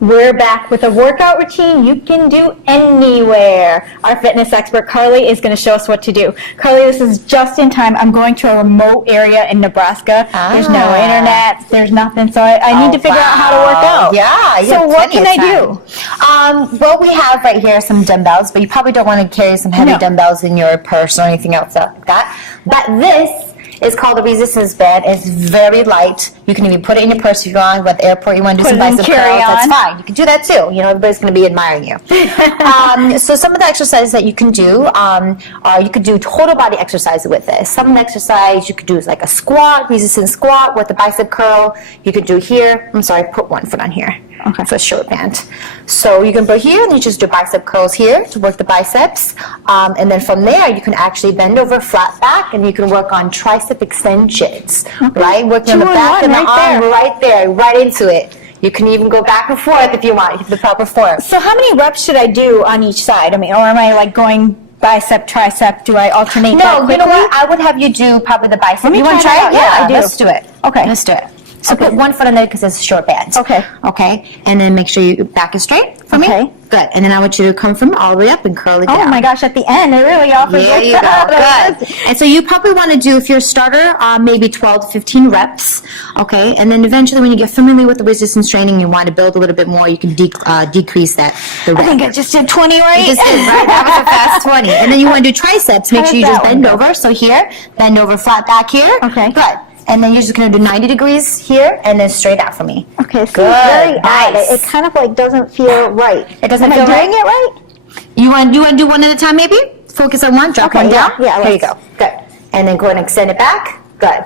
We're back with a workout routine you can do anywhere. Our fitness expert, Carly, is going to show us what to do. Carly, this is just in time. I'm going to a remote area in Nebraska. There's no internet. There's nothing. So I need to figure out how to work out. Yeah. So what can I do? Well, we have right here some dumbbells, but you probably don't want to carry some heavy dumbbells in your purse or anything else like that. But this is called a resistance band. It's very light. You can even put it in your purse if you want. At the airport, you want to do some bicep curls, that's fine. You can do that too. You know, everybody's going to be admiring you. So some of the exercises that you can do are you could do total body exercise with this. Some of the exercise you could do is like a squat, resistance squat with a bicep curl. You could do here. I'm sorry, put one foot on here. Okay. For a short band. So you can put here and you just do bicep curls here to work the biceps. And then from there you can actually bend over flat back and you can work on tricep extensions. Okay. Right? Working on the back and the arm right there, right into it. You can even go back and forth if you want, the proper form. So how many reps should I do on each side? I mean, or am I like going bicep, tricep? Do I alternate that quickly? You know what? I would have you do probably the bicep. You want to try it? Yeah, I do. Let's do it. Okay. Let's do it. So put one foot on there because it's a short band. Okay. Okay. And then make sure your back is straight for me. Good. And then I want you to come from all the way up and curl it down. Oh my gosh, at the end, it really offers. There you go. Good. And so you probably want to do, if you're a starter, maybe 12 to 15 reps. Okay. And then eventually when you get familiar with the resistance training, you want to build a little bit more, you can decrease that. I think I just did 20, right? You just did, right? That was a fast 20. And then you want to do triceps. Make sure you just bend over. So here, bend over flat back here. Okay. Good. And then you're just going to do 90 degrees here and then straight out for me. Okay, so it's very odd. It kind of like doesn't feel right. It doesn't feel right? Am I doing it right? You want to do one at a time maybe? Focus on one, drop one down. Yeah, there you go. Good. And then go ahead and extend it back. Good.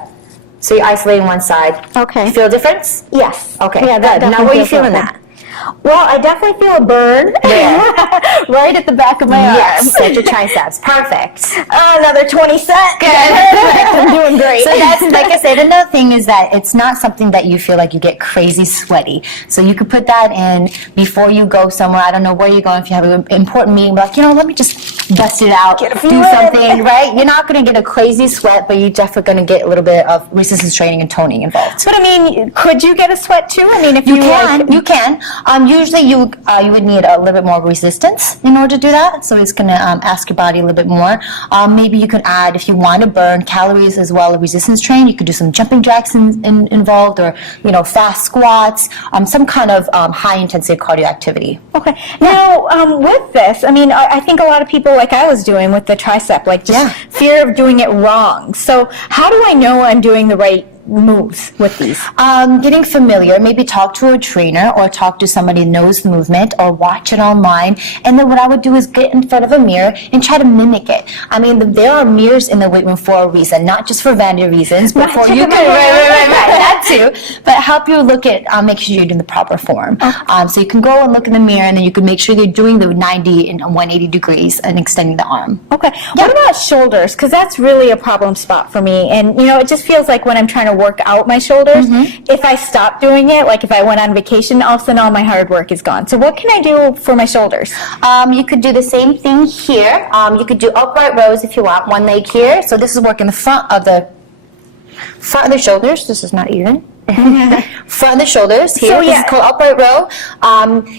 So you're isolating one side. Okay. You feel a difference? Yes. Okay, yeah, good. Now where are you feeling that? Well, I definitely feel a burn right at the back of my arm. Yes, at your triceps. Perfect. Another 20 sets. Good. I'm doing great. So that's, like I said, another thing is that it's not something that you feel like you get crazy sweaty. So you could put that in before you go somewhere. I don't know where you're going. If you have an important meeting, like, let me just bust it out, do something, right? You're not going to get a crazy sweat, but you're definitely going to get a little bit of resistance training and toning involved. But I mean, could you get a sweat too? I mean, if you can. Usually you would need a little bit more resistance in order to do that. So it's going to ask your body a little bit more. Maybe you can add, if you want to burn calories as well, a resistance train. You could do some jumping jacks involved, or fast squats, some kind of high intensity cardio activity. Okay. Now with this, I mean, I think a lot of people, like I was doing with the tricep, like just fear of doing it wrong. So how do I know I'm doing the right moves with these? Getting familiar, maybe talk to a trainer or talk to somebody who knows the movement, or watch it online. And then what I would do is get in front of a mirror and try to mimic it. I mean, there are mirrors in the weight room for a reason, not just for vanity reasons, but for you can that too, but help you look at, make sure you're doing the proper form. So you can go and look in the mirror, and then you can make sure you're doing the 90 and 180 degrees and extending the arm. Okay. What about shoulders? Because that's really a problem spot for me. And it just feels like when I'm trying to work out my shoulders, if I stop doing it, like if I went on vacation, all of a sudden all my hard work is gone. So what can I do for my shoulders? You could do the same thing here. You could do upright rows if you want, one leg here. So this is working the front of the shoulders. This is not even. Front of the shoulders here. So, this is called upright row.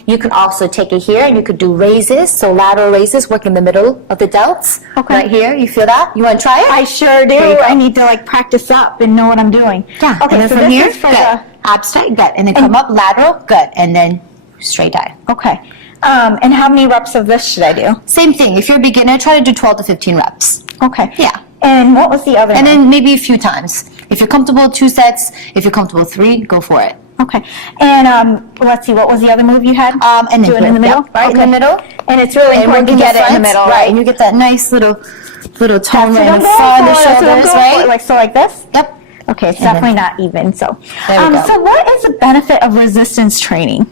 You can also take it here, and you could do raises, so lateral raises, work in the middle of the delts. Okay. Right here. You feel that? You want to try it? I sure do. I need to practice up and know what I'm doing. Yeah. Okay. And then so from here, is for good. Abstract, good. And then come up lateral, good. And then straight down. Okay. And how many reps of this should I do? Same thing. If you're a beginner, try to do 12 to 15 reps. Okay. Yeah. And what was the other one? Then maybe a few times. If you're comfortable, 2 sets. If you're comfortable, 3, go for it. Okay. And let's see, what was the other move you had? And do it in the middle, right? In the middle. And it's really important to get it in the middle, right? And you get that nice little tone right in the front of the shoulders, right? So like this? Yep. Okay, it's definitely not even. So, there we go. So what is the benefit of resistance training?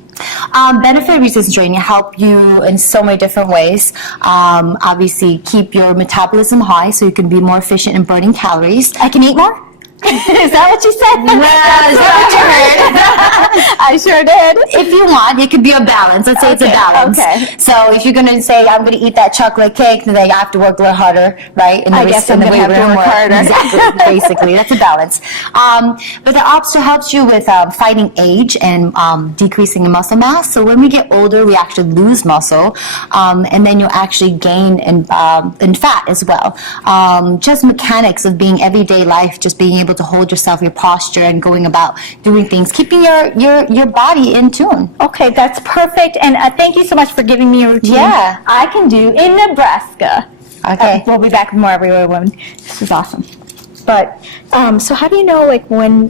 Benefit of resistance training help you in so many different ways. Obviously, keep your metabolism high so you can be more efficient in burning calories. I can eat more? Is that what you said? Is that what you heard? I sure did. If you want, it could be a balance. Let's say it's a Okay, balance. okay. So if you're going to say, I'm going to eat that chocolate cake, then I have to work a little harder, right? I guess I'm gonna have to work harder. Exactly, basically. That's a balance. But that also helps you with fighting age and decreasing in muscle mass. So when we get older, we actually lose muscle, and then you'll actually gain in fat as well. Just mechanics of being everyday life, just being able to hold yourself, your posture, and going about doing things, keeping your body in tune. Okay, that's perfect. And thank you so much for giving me a routine Yeah. I can do in Nebraska. Okay. We'll be back with more Everywhere Woman. This is awesome. But, so how do you know, like, when